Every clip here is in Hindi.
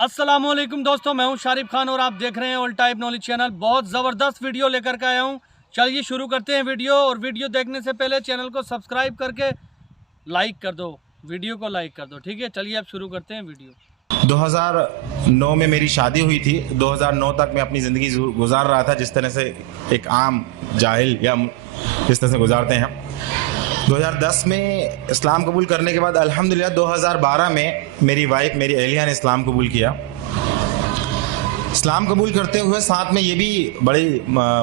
अस्सलामुअलैकुम दोस्तों, मैं हूं शारिफ खान और आप देख रहे हैं ऑल टाइप नॉलेज चैनल। बहुत ज़बरदस्त वीडियो लेकर के आया हूं। चलिए शुरू करते हैं वीडियो। और वीडियो देखने से पहले चैनल को सब्सक्राइब करके लाइक कर दो, वीडियो को लाइक कर दो, ठीक है। चलिए अब शुरू करते हैं वीडियो। 2009 में मेरी शादी हुई थी। 2009 तक मैं अपनी ज़िंदगी गुजार रहा था जिस तरह से एक आम जाहिल या जिस तरह से गुजारते हैं। 2010 में इस्लाम कबूल करने के बाद अल्हम्दुलिल्लाह 2012 में मेरी वाइफ, मेरी अहलिया ने इस्लाम कबूल किया। इस्लाम कबूल करते हुए साथ में ये भी बड़े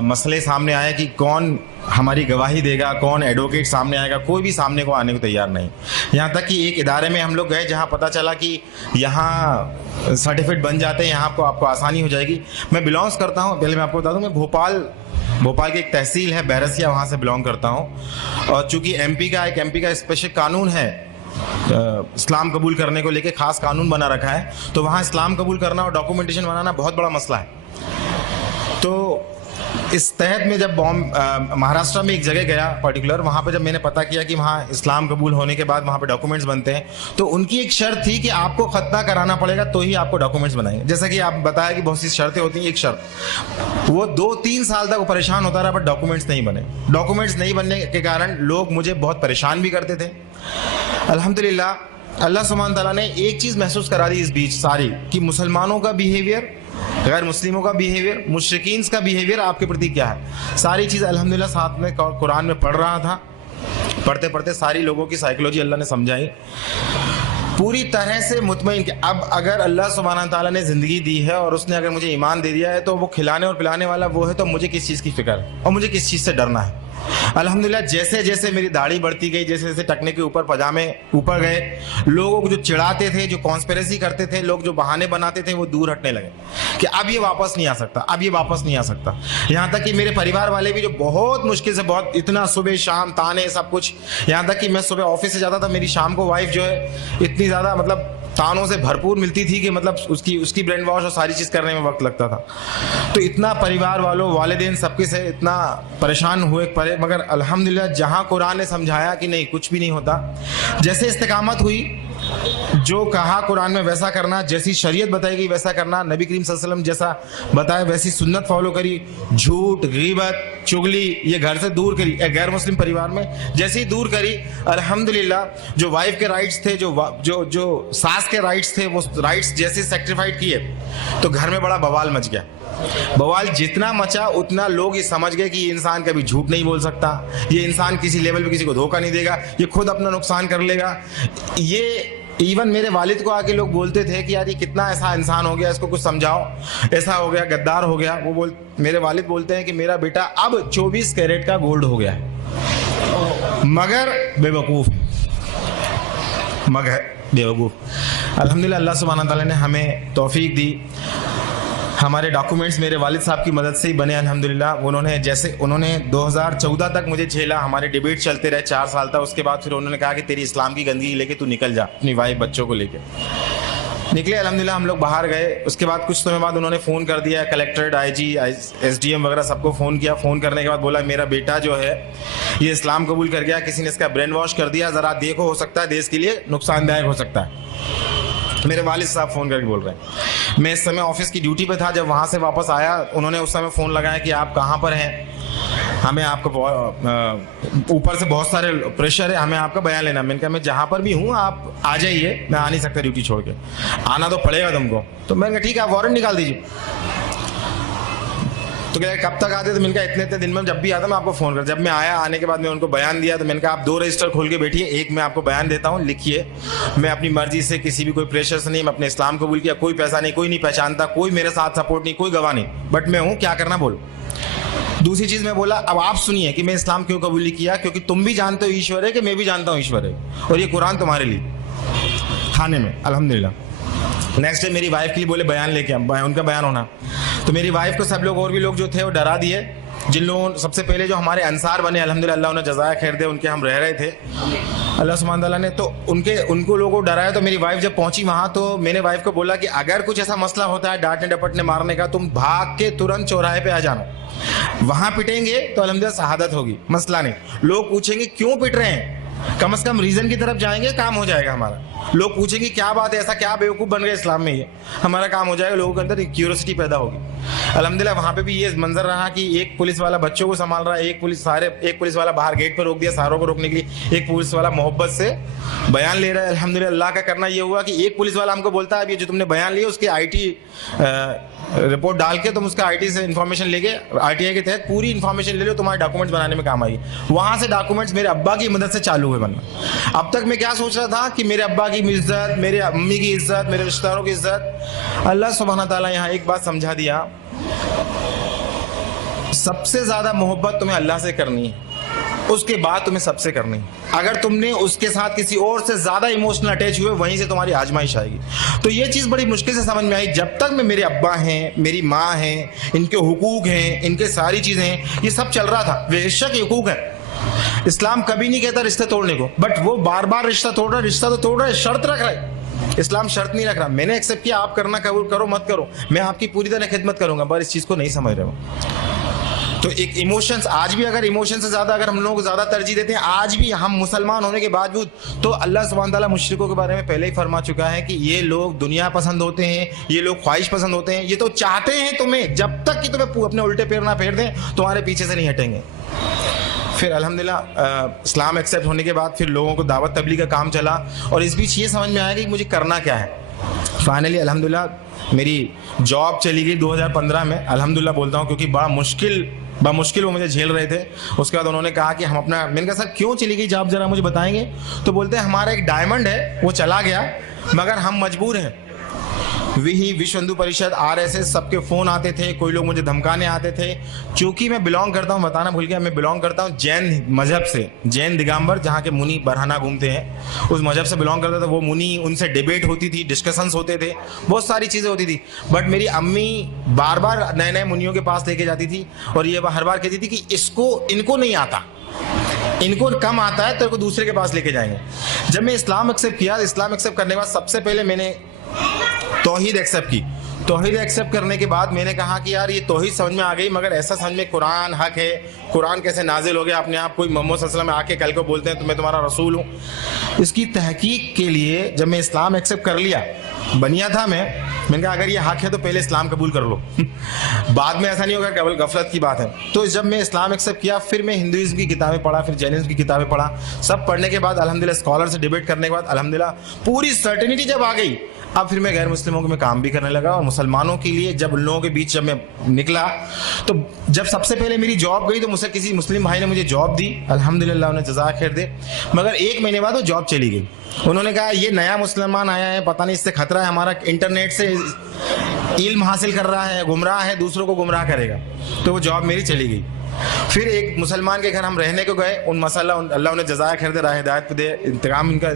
मसले सामने आए कि कौन हमारी गवाही देगा, कौन एडवोकेट सामने आएगा। कोई भी सामने को आने को तैयार नहीं। यहाँ तक कि एक इदारे में हम लोग गए जहाँ पता चला कि यहाँ सर्टिफिकेट बन जाते हैं, यहाँ आपको आसानी हो जाएगी। मैं बिलोंग्स करता हूँ, पहले मैं आपको बता दूँ, मैं भोपाल की एक तहसील है बैरसिया, वहाँ से बिलोंग करता हूँ। और चूँकि एमपी का स्पेशल कानून है इस्लाम कबूल करने को लेके, खास कानून बना रखा है, तो वहाँ इस्लाम कबूल करना और डॉक्यूमेंटेशन बनाना बहुत बड़ा मसला है। तो इस तहत में जब महाराष्ट्र में एक जगह गया पर्टिकुलर, वहाँ पे जब मैंने पता किया कि वहाँ इस्लाम कबूल होने के बाद वहाँ पे डॉक्यूमेंट्स बनते हैं, तो उनकी एक शर्त थी कि आपको खतना कराना पड़ेगा तो ही आपको डॉक्यूमेंट्स बनाएंगे। जैसा कि आप बताया कि बहुत सी शर्तें होती हैं, एक शर्त वो 2-3 साल तक वो परेशान होता रहा, बट डॉक्यूमेंट्स नहीं बने। डॉक्यूमेंट्स नहीं बनने के कारण लोग मुझे बहुत परेशान भी करते थे। अल्हम्दुलिल्लाह अल्लाह सुब्हान तआला ने एक चीज़ महसूस करा दी इस बीच सारी, कि मुसलमानों का बिहेवियर, गैर मुस्लिमों का बिहेवियर, मुश्रिकीन का बिहेवियर आपके प्रति क्या है। सारी चीज़ अल्हम्दुलिल्लाह साथ में कुरान में पढ़ रहा था। पढ़ते पढ़ते सारी लोगों की साइकोलॉजी अल्लाह ने समझाई, पूरी तरह से मुतमईन कि अब अगर अल्लाह सुब्हान तआला ने ज़िंदगी दी है और उसने अगर मुझे ईमान दे दिया है तो वो खिलाने और पिलाने वाला वो है, तो मुझे किस चीज़ की फिक्र है और मुझे किस चीज़ से डरना है। अल्हम्दुलिल्लाह जैसे जैसे मेरी दाढ़ी बढ़ती गई, जैसे जैसे टकने के ऊपर पजामे ऊपर गए, लोगों को जो चिढ़ाते थे, जो कॉन्स्पिरेसी करते थे, लोग जो बहाने बनाते थे, वो दूर हटने लगे कि अब ये वापस नहीं आ सकता, अब ये वापस नहीं आ सकता। यहाँ तक कि मेरे परिवार वाले भी जो बहुत मुश्किल से, बहुत इतना सुबह शाम ताने सब कुछ, यहाँ तक कि मैं सुबह ऑफिस से जाता था, मेरी शाम को वाइफ जो है इतनी ज़्यादा मतलब तानों से भरपूर मिलती थी कि मतलब उसकी ब्रेन वॉश और सारी चीज़ करने में वक्त लगता था। तो इतना परिवार वालों, वालिदैन सबके से इतना परेशान हुए परे, मगर अल्हम्दुलिल्लाह जहाँ कुरान ने समझाया कि नहीं कुछ भी नहीं होता, जैसे इस्तिकामत हुई, जो कहा कुरान में वैसा करना, जैसी शरीयत बताई गई वैसा करना, नबी करीम सल्लल्लाहु अलैहि वसल्लम जैसा बताया वैसी सुन्नत फॉलो करी, झूठ, गीबत, चुगली ये घर से दूर करी, गैर मुस्लिम परिवार में जैसे ही दूर करी, अल्हम्दुलिल्लाह जो वाइफ के राइट्स थे, जो सास के राइट्स थे, वो राइट्स जैसे सेक्रीफाइड किए तो घर में बड़ा बवाल मच गया। बवाल जितना मचा उतना लोग ये समझ गए कि ये इंसान कभी झूठ नहीं बोल सकता, ये इंसान किसी लेवल पे किसी को धोखा नहीं देगा, ये खुद अपना नुकसान कर लेगा। ये इवन मेरे वालिद को आके लोग बोलते थे कि यार ये कितना ऐसा इंसान हो गया, इसको कुछ समझाओ, ऐसा हो गया, गद्दार हो गया। मेरे वालिद बोलते हैं कि मेरा बेटा अब 24 कैरेट का गोल्ड हो गया है, मगर बेवकूफ़। अल्हम्दुलिल्लाह अल्लाह सुब्हान तआला ने हमें तौफीक दी। हमारे डॉक्यूमेंट्स मेरे वालिद साहब की मदद से ही बने अल्हम्दुलिल्लाह। उन्होंने 2014 तक मुझे झेला, हमारे डिबेट चलते रहे 4 साल तक। उसके बाद फिर उन्होंने कहा कि तेरी इस्लाम की गंदगी लेके तू निकल जा, अपनी वाइफ बच्चों को लेके निकले। अल्हम्दुलिल्लाह हम लोग बाहर गए। उसके बाद कुछ समय बाद उन्होंने फ़ोन कर दिया, कलेक्टर, IG, SDM वगैरह सबको फ़ोन किया। फ़ोन करने के बाद बोला मेरा बेटा जो है ये इस्लाम कबूल कर गया, किसी ने इसका ब्रेन वॉश कर दिया, ज़रा देखो, हो सकता है देश के लिए नुकसानदायक हो सकता है। मेरे वालिद साहब फ़ोन करके बोल रहे हैं। मैं इस समय ऑफिस की ड्यूटी पे था। जब वहाँ से वापस आया, उन्होंने उस समय फ़ोन लगाया कि आप कहाँ पर हैं, हमें आपको ऊपर से बहुत सारे प्रेशर है, हमें आपका बयान लेना। मैंने कहा मैं जहाँ पर भी हूँ आप आ जाइए, मैं आ नहीं सकता ड्यूटी छोड़ के, आना तो पड़ेगा तुमको। तो मैंने कहा ठीक है, आप वारंट निकाल दीजिए। तो क्या कब तक आते? तो मैंने कहा इतने दिन में जब भी आता मैं आपको फ़ोन कर। जब मैं आया, आने के बाद मैं उनको बयान दिया, तो मैंने कहा आप 2 रजिस्टर खोल के बैठिए, एक मैं आपको बयान देता हूँ, लिखिए। मैं अपनी मर्जी से, किसी भी कोई प्रेशर से नहीं, मैं अपने इस्लाम कबूल किया, कोई पैसा नहीं, कोई नहीं पहचानता, कोई मेरे साथ सपोर्ट नहीं, कोई गवाह नहीं, बट मैं हूँ, क्या करना बोलो। दूसरी चीज़ मैं बोला, अब आप सुनिए कि मैं इस्लाम क्यों कबूल किया, क्योंकि तुम भी जानते हो ईश्वर है, कि मैं भी जानता हूँ ईश्वर है, और ये कुरान तुम्हारे लिए खाने में। अल्हम्दुलिल्लाह नेक्स्ट डे मेरी वाइफ के लिए बोले बयान लेके आ, उनका बयान होना। तो मेरी वाइफ को सब लोग और भी लोग जो थे वो डरा दिए। जिन लोगों सबसे पहले जो हमारे अंसार बने, अल्हम्दुलिल्लाह अल्लाह उन्हें जज़ाया खैर दे, उनके हम रह रहे थे अल्लाह सुब्हान तआला ने, तो उनको लोगों को डराया। तो मेरी वाइफ जब पहुंची वहाँ, तो मैंने वाइफ को बोला कि अगर कुछ ऐसा मसला होता है डांटने डपटने मारने का, तुम भाग के तुरंत चौराहे पे आ जाना, वहाँ पिटेंगे तो अल्हम्दुलिल्लाह शहादत होगी, मसला नहीं। लोग पूछेंगे क्यों पिट रहे हैं, कम से कम रीजन की तरफ जाएंगे, काम हो जाएगा हमारा। लोग पूछेंगे क्या बात है, ऐसा क्या बेवकूफ़ बन गए इस्लाम में, ये हमारा काम हो जाएगा, लोगों के अंदर क्यूरियोसिटी पैदा होगी। अल्हम्दुलिल्लाह वहाँ पे भी ये मंजर रहा कि एक पुलिस वाला बच्चों को संभाल रहा है, एक पुलिस वाला बाहर गेट पर रोक दिया सारों को रोकने के लिए, एक पुलिस वाला मोहब्बत से बयान ले रहा है। अल्हम्दुलिल्लाह अल्लाह का करना ये हुआ कि एक पुलिस वाला हमको बोलता है अब ये जो तुमने बयान लिया उसके IT रिपोर्ट डाल के तुम उसका IT से इन्फॉर्मेशन लेके RTI के तहत पूरी इन्फॉर्मेशन ले लो, तुम्हारे डॉक्यूमेंट्स बनाने में काम आएगी। वहाँ से डॉक्यूमेंट्स मेरे अब्बा की मदद से चालू हुए बनना। अब तक मैं क्या सोच रहा था कि मेरे अब्बा की इज्जत, मेरे अम्मी की इज्जत, मेरे रिश्तेदारों की इज्जत, अल्लाह सुब्हाना ताला यहाँ एक बात समझा दिया, सबसे ज्यादा मोहब्बत तुम्हें अल्लाह से करनी है, उसके बाद तुम्हें सबसे करनी है। अगर तुमने उसके साथ किसी और से ज्यादा इमोशनल अटैच हुए, वहीं से तुम्हारी आजमाइश आएगी। तो ये चीज बड़ी मुश्किल से समझ में आई। जब तक मैं मेरे अब्बा हैं, मेरी माँ हैं, इनके हुकूक हैं, इनके सारी चीजें हैं, ये सब चल रहा था। बेशक हुकूक है, इस्लाम कभी नहीं कहता रिश्ते तोड़ने को, बट वो बार बार रिश्ता तोड़ रहा है, रिश्ता तो तोड़ रहा है, शर्त रख रहा है। इस्लाम शर्त नहीं रख रहा। मैंने एक्सेप्ट किया, आप करना कबूल करो मत करो, मैं आपकी पूरी तरह खिदमत करूंगा, पर इस चीज को नहीं समझ रहे हो। तो एक इमोशंस, आज भी अगर इमोशन से ज्यादा अगर हम लोगों को ज्यादा तरजीह देते हैं, आज भी हम मुसलमान होने के बावजूद, तो अल्लाह सुब्हान ताला मुशरिकों के बारे में पहले ही फरमा चुका है कि ये लोग दुनिया पसंद होते हैं, ये लोग ख्वाहिश पसंद होते हैं, ये तो चाहते हैं तुम्हें, जब तक कि तुम्हें अपने उल्टे पैर ना फेर दें तुम्हारे पीछे से नहीं हटेंगे। फिर अल्हम्दुलिल्लाह इस्लाम एक्सेप्ट होने के बाद फिर लोगों को दावत तबलीग का काम चला, और इस बीच ये समझ में आया कि मुझे करना क्या है। फाइनली अल्हम्दुलिल्लाह मेरी जॉब चली गई 2015 में, अल्हम्दुलिल्लाह बोलता हूँ, क्योंकि बड़ा मुश्किल वो मुझे झेल रहे थे। उसके बाद उन्होंने कहा कि हम अपना, मैंने कहा सर क्यों चली गई जॉब, जरा मुझे बताएंगे। तो बोलते हैं हमारा एक डायमंड है वो चला गया, मगर हम मजबूर हैं। विश्व हिंदू परिषद, RSS सबके फ़ोन आते थे, कोई लोग मुझे धमकाने आते थे। चूँकि मैं बिलोंग करता हूँ, बताना भूल गया, मैं बिलोंग करता हूँ जैन मजहब से, जैन दिगंबर, जहाँ के मुनि बरहाना घूमते हैं, उस मजहब से बिलोंग करता था। वो मुनि, उनसे डिबेट होती थी, डिस्कशंस होते थे, बहुत सारी चीज़ें होती थी। बट मेरी अम्मी बार बार नए नए मुनियों के पास लेके जाती थी, और ये हर बार कहती थी कि इनको नहीं आता, इनको कम आता है, तेरे को दूसरे के पास लेके जाएंगे। जब मैं इस्लाम एक्सेप्ट किया, इस्लाम एक्सेप्ट करने के बाद सबसे पहले मैंने तौहीद एक्सेप्ट की। तौहीद एक्सेप्ट करने के बाद मैंने कहा कि यार ये तौहीद समझ में आ गई, मगर ऐसा समझ में कुरान हक है, कुरान कैसे नाजिल हो गया अपने आप, कोई मोहम्मद सल्लल्लाहु अलैहि वसल्लम आके कल को बोलते हैं तो मैं तुम्हारा रसूल हूँ। इसकी तहकीक के लिए जब मैं इस्लाम एक्सेप्ट कर लिया, बनिया था मैंने कहा अगर ये हक है तो पहले इस्लाम कबूल कर लो बाद में ऐसा नहीं होगा, केवल गफलत की बात है। तो जब मैं इस्लाम एक्सेप्ट किया, फिर मैं हिंदुइज्म की किताबें पढ़ा, फिर जैनिज्म की किताबें पढ़ा। सब पढ़ने के बाद अल्हम्दुलिल्लाह स्कॉलर से डिबेट करने के बाद अल्हम्दुलिल्लाह पूरी सर्टेनिटी जब आ गई, अब फिर मैं गैर मुस्लिमों के में काम भी करने लगा। और मुसलमानों के लिए जब उन लोगों के बीच जब मैं निकला, तो जब सबसे पहले मेरी जॉब गई तो मुझसे किसी मुस्लिम भाई ने मुझे जॉब दी, अल्हम्दुलिल्लाह उन्हें जज़ा खैर दे। मगर 1 महीने बाद वो जॉब चली गई। उन्होंने कहा ये नया मुसलमान आया है, पता नहीं इससे खतरा है, हमारा इंटरनेट से इल्म हासिल कर रहा है, गुमराह है, दूसरों को गुमराह करेगा। तो वो जॉब मेरी चली गई। फिर एक मुसलमान के घर हम रहने को गए, उन मसाला अल्लाह उन्हें जज़ाया खैर दे, राह हिदायत पे दे, इंतकाम इनका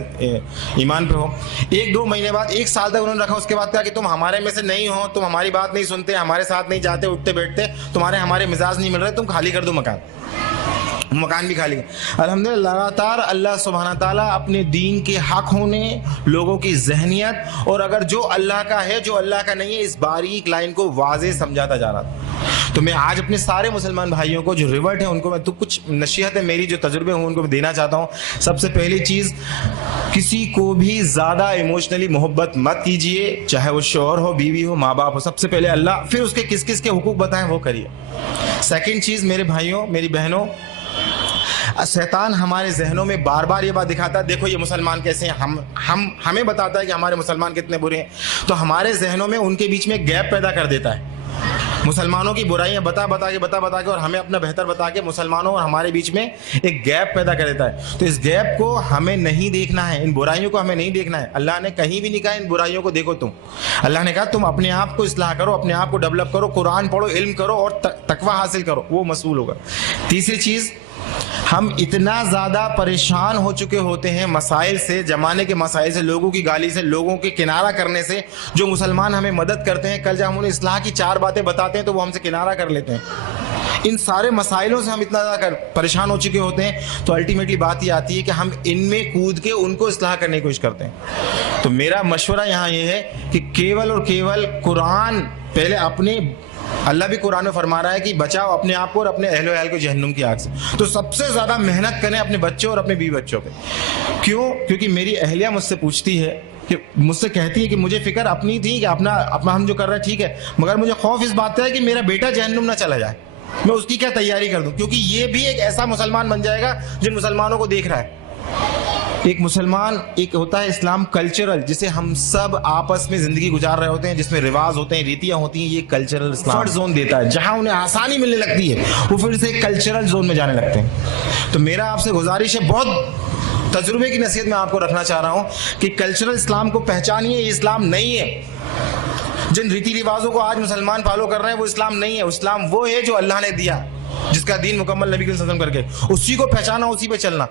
ईमान पे हो। 1-2 महीने बाद, 1 साल तक उन्होंने रखा। उसके बाद कहा कि तुम हमारे में से नहीं हो, तुम हमारी बात नहीं सुनते, हमारे साथ नहीं जाते, उठते बैठते, तुम्हारे हमारे मिजाज नहीं मिल रहे, तुम खाली कर दो मकान भी खाली। अल्हम्दुलिल्लाह लगातार अल्लाह सुब्हाना ताला अपने दीन के हक होने, लोगों की जहनियत, और अगर जो अल्लाह का है जो अल्लाह का नहीं है, इस बारीक लाइन को वाज़े समझाता जा रहा था। तो मैं आज अपने सारे मुसलमान भाइयों को जो रिवर्ट है उनको मैं तो कुछ नसीहत है मेरी, जो तजुर्बे हूँ उनको मैं देना चाहता हूँ। सबसे पहली चीज़, किसी को भी ज़्यादा इमोशनली मोहब्बत मत कीजिए, चाहे वो शौहर हो, बीवी हो, माँ बाप हो। सबसे पहले अल्लाह, फिर उसके किस किस के हुकूक बताएं वो करिए। सेकेंड चीज़, मेरे भाइयों मेरी बहनों, शैतान हमारे जहनों में बार बार ये बात दिखाता है, देखो ये मुसलमान कैसे हैं, हमें बताता है कि हमारे मुसलमान कितने बुरे हैं। तो हमारे जहनों में उनके बीच में गैप पैदा कर देता है। मुसलमानों की बुराइयां बता के और हमें अपना बेहतर बता के मुसलमानों और हमारे बीच में एक गैप पैदा कर देता है। तो इस गैप को हमें नहीं देखना है, इन बुराइयों को हमें नहीं देखना है। अल्लाह ने कहीं भी नहीं कहा इन बुराइयों को देखो तुम। अल्लाह ने कहा तुम अपने आप को इस्लाह करो, अपने आप को डेवलप करो, कुरान पढ़ो, इल्म करो और तकवा हासिल करो, वो मसूल होगा। तीसरी चीज़, हम इतना ज़्यादा परेशान हो चुके होते हैं मसाइल से, ज़माने के मसाइल से, लोगों की गाली से, लोगों के किनारा करने से। जो मुसलमान हमें मदद करते हैं, कल जब हम उन्हें इस्लाह की 4 बातें बताते हैं तो वो हमसे किनारा कर लेते हैं। इन सारे मसाइलों से हम इतना ज़्यादा परेशान हो चुके होते हैं, तो अल्टीमेटली बात ये आती है कि हम इनमें कूद के उनको इस्लाह करने की कोशिश करते हैं। तो मेरा मशवरा यहाँ ये है कि केवल और केवल कुरान पहले अपने, अल्लाह भी कुरान में फरमा रहा है कि बचाओ अपने आप को और अपने अहलो अहल को जहन्नुम की आग से। तो सबसे ज़्यादा मेहनत करें अपने बच्चों और अपने बीवी बच्चों पे। क्यों? क्योंकि मेरी अहलिया मुझसे पूछती है कि मुझसे कहती है कि मुझे फिक्र अपनी थी कि अपना अपना हम जो कर रहे हैं ठीक है, मगर मुझे खौफ इस बात का है कि मेरा बेटा जहन्नुम ना चला जाए, मैं उसकी क्या तैयारी कर दूं, क्योंकि ये भी एक ऐसा मुसलमान बन जाएगा जिन मुसलमानों को देख रहा है। एक मुसलमान, एक होता है इस्लाम कल्चरल, जिसे हम सब आपस में जिंदगी गुजार रहे होते हैं, जिसमें रिवाज होते हैं, रीतियां होती हैं, ये कल्चरल इस्लाम जोन देता है। जहां उन्हें आसानी मिलने लगती है वो फिर से कल्चरल जोन में जाने लगते हैं। तो मेरा आपसे गुजारिश है, बहुत तजुर्बे की नसीहत मैं आपको रखना चाह रहा हूं कि कल्चरल इस्लाम को पहचानिए, ये इस्लाम नहीं है। जिन रीति रिवाजों को आज मुसलमान फॉलो कर रहे हैं वो इस्लाम नहीं है। इस्लाम वो है जो अल्लाह ने दिया, जिसका दीन मुकम्मल नबी के वसल्लम करके, उसी को पहचाना, उसी पे चलना।